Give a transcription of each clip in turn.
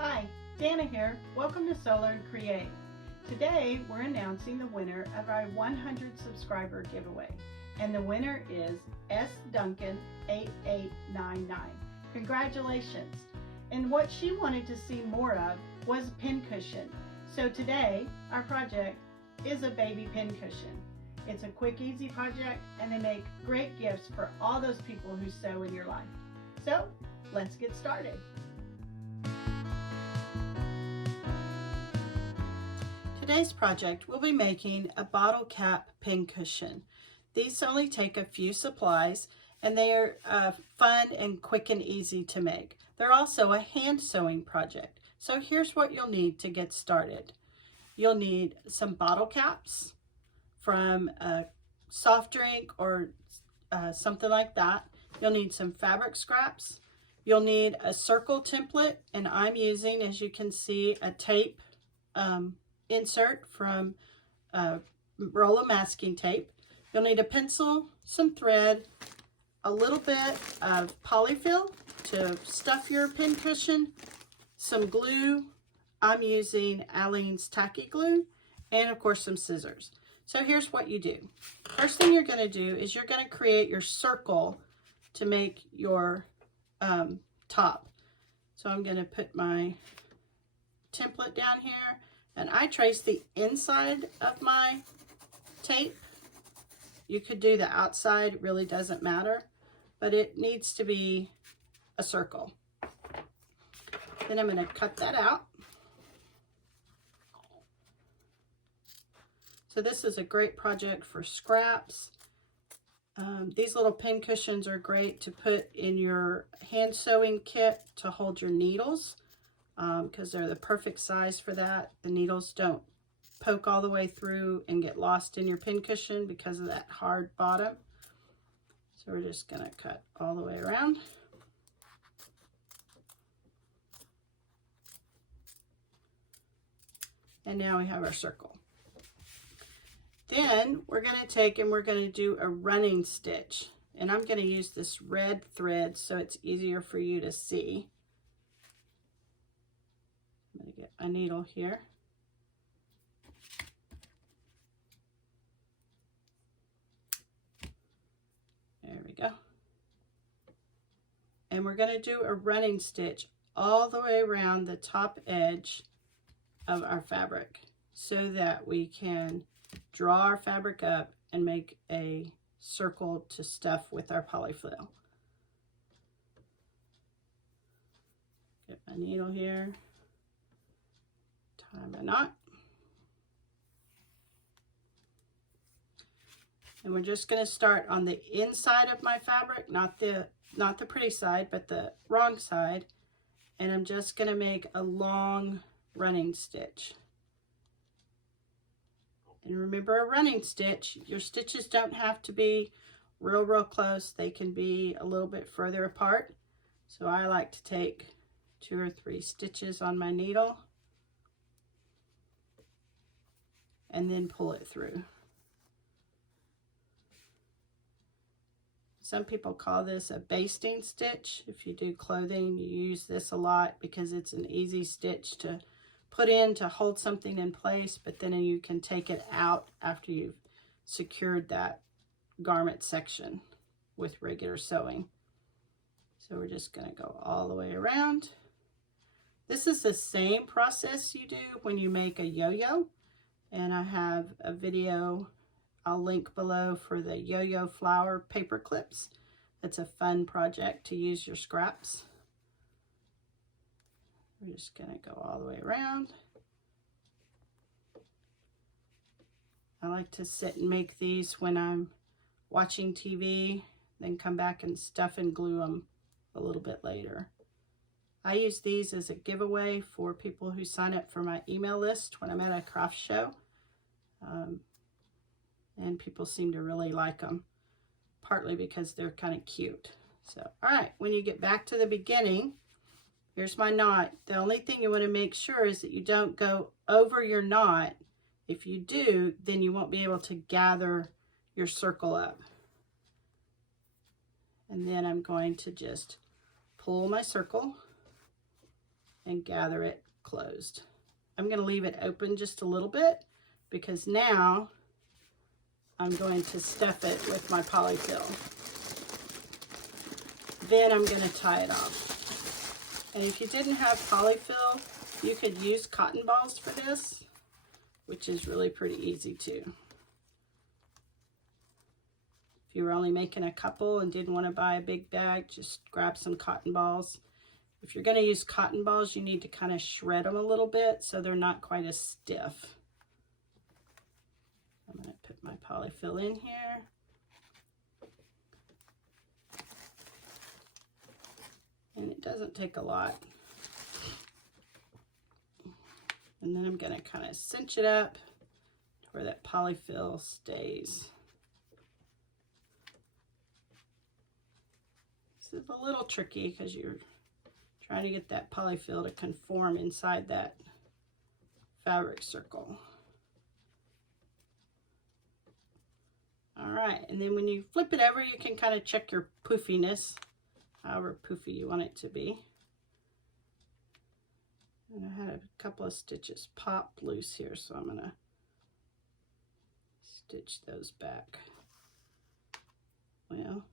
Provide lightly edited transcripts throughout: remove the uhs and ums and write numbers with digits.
Hi, Dana here. Welcome to Solar and Create. Today we're announcing the winner of our 100 subscriber giveaway, and the winner is S. Duncan 8899. Congratulations! And what she wanted to see more of was a pincushion. So today our project is a baby pincushion. It's a quick, easy project, and they make great gifts for all those people who sew in your life. So let's get started. Today's project, we'll be making a bottle cap pincushion. These only take a few supplies, and they are fun and quick and easy to make. They're also a hand sewing project. So here's what you'll need to get started. You'll need some bottle caps from a soft drink or something like that. You'll need some fabric scraps. You'll need a circle template, and I'm using, as you can see, a tape insert from a roll of masking tape. You'll need a pencil, some thread, a little bit of polyfill to stuff your pincushion, some glue. I'm using Aleene's tacky glue, and of course some scissors. So here's what you do. First thing you're going to do is you're going to create your circle to make your top. So I'm going to put my template down here, and I trace the inside of my tape. You could do the outside, it really doesn't matter, but it needs to be a circle. Then I'm going to cut that out. So this is a great project for scraps. These little pin cushions are great to put in your hand sewing kit to hold your needles, because they're the perfect size for that. The needles don't poke all the way through and get lost in your pin cushion because of that hard bottom. So we're just going to cut all the way around. And now we have our circle. Then we're going to take and we're going to do a running stitch. And I'm going to use this red thread so it's easier for you to see. I'm going to get my needle here. There we go. And we're going to do a running stitch all the way around the top edge of our fabric so that we can draw our fabric up and make a circle to stuff with our polyfill. Get my needle here, tie my knot, and we're just going to start on the inside of my fabric, not the pretty side, but the wrong side, and I'm just going to make a long running stitch. And remember, a running stitch, your stitches don't have to be real close. They can be a little bit further apart. So I like to take 2 or 3 stitches on my needle and then pull it through. Some people call this a basting stitch. If you do clothing, you use this a lot because it's an easy stitch to put in to hold something in place, but then you can take it out after you've secured that garment section with regular sewing. So we're just going to go all the way around. This is the same process you do when you make a yo-yo, and I have a video I'll link below for the yo-yo flower paper clips. It's a fun project to use your scraps. We're just going to go all the way around. I like to sit and make these when I'm watching TV, then come back and stuff and glue them a little bit later. I use these as a giveaway for people who sign up for my email list when I'm at a craft show. And people seem to really like them, partly because they're kind of cute. So, all right, when you get back to the beginning, here's my knot. The only thing you want to make sure is that you don't go over your knot. If you do, then you won't be able to gather your circle up. And then I'm going to just pull my circle and gather it closed. I'm going to leave it open just a little bit because now I'm going to stuff it with my polyfill. Then I'm going to tie it off. And if you didn't have polyfill, you could use cotton balls for this, which is really pretty easy too. If you were only making a couple and didn't want to buy a big bag, just grab some cotton balls. If you're going to use cotton balls, you need to kind of shred them a little bit so they're not quite as stiff. I'm going to put my polyfill in here. And it doesn't take a lot. And then I'm going to kind of cinch it up to where that polyfill stays. This is a little tricky because you're trying to get that polyfill to conform inside that fabric circle. All right, and then when you flip it over, you can kind of check your poofiness, however poofy you want it to be. And I had a couple of stitches pop loose here, so I'm gonna stitch those back. Well,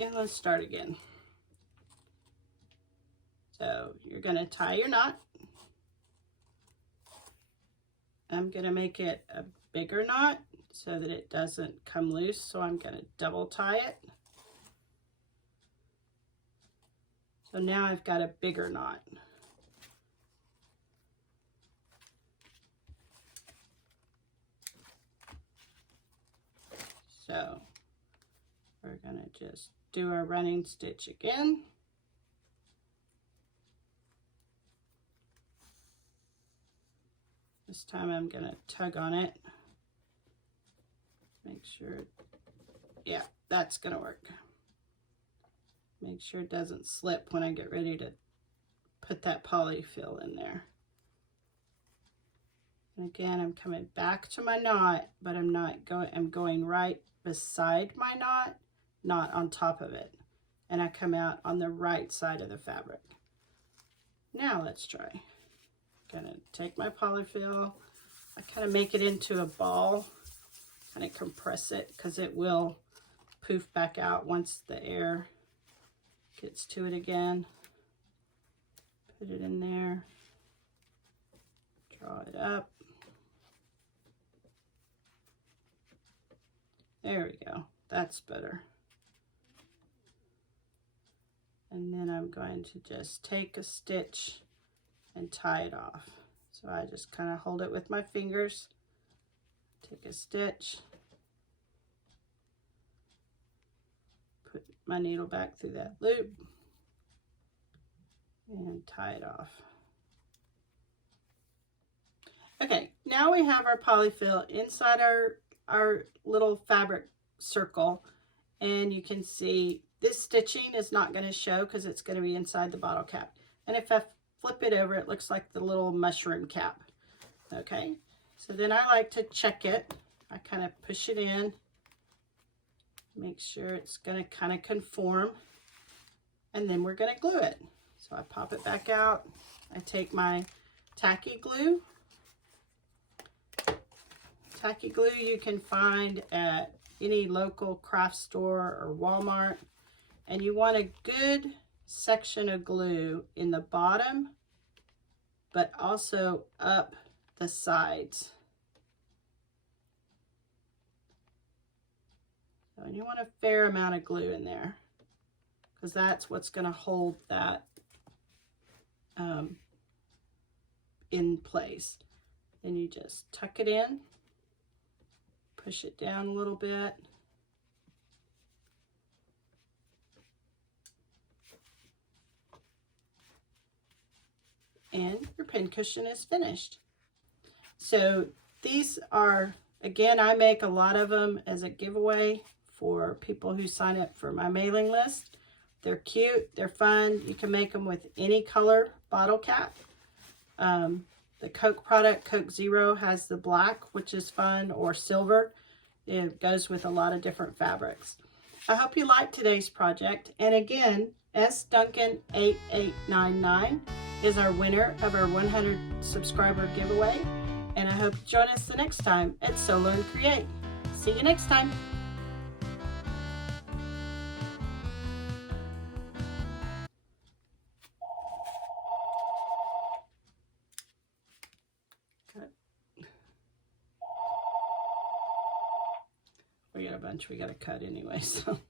and let's start again. So you're gonna tie your knot. I'm gonna make it a bigger knot so that it doesn't come loose, so I'm gonna double tie it. So now I've got a bigger knot. So we're gonna just do our running stitch again. This time I'm gonna tug on it. Make sure, yeah, that's gonna work. Make sure it doesn't slip when I get ready to put that polyfill in there. And again, I'm coming back to my knot, but I'm going right beside my knot, not on top of it. And I come out on the right side of the fabric. Now let's try. Gonna take my polyfill, I kind of make it into a ball, kind of compress it because it will poof back out once the air gets to it again. Put it in there, draw it up. There we go, that's better. And then I'm going to just take a stitch and tie it off. So I just kind of hold it with my fingers, take a stitch, put my needle back through that loop, and tie it off. Okay, now we have our polyfill inside our little fabric circle, and you can see this stitching is not going to show because it's going to be inside the bottle cap. And if I flip it over, it looks like the little mushroom cap. Okay, so then I like to check it. I kind of push it in, make sure it's going to kind of conform, and then we're going to glue it. So I pop it back out. I take my tacky glue. Tacky glue you can find at any local craft store or Walmart, and you want a good section of glue in the bottom, but also up the sides. So you want a fair amount of glue in there because that's what's going to hold that in place. Then you just tuck it in, push it down a little bit, and your pincushion is finished. So these are, again, I make a lot of them as a giveaway for people who sign up for my mailing list. They're cute, they're fun. You can make them with any color bottle cap. The Coke product, Coke Zero, has the black, which is fun, or silver. It goes with a lot of different fabrics. I hope you liked today's project. And again, S. Duncan 8899 is our winner of our 100 subscriber giveaway. And I hope you join us the next time at Solo and Create. See you next time. We got a bunch we got to cut anyway, so.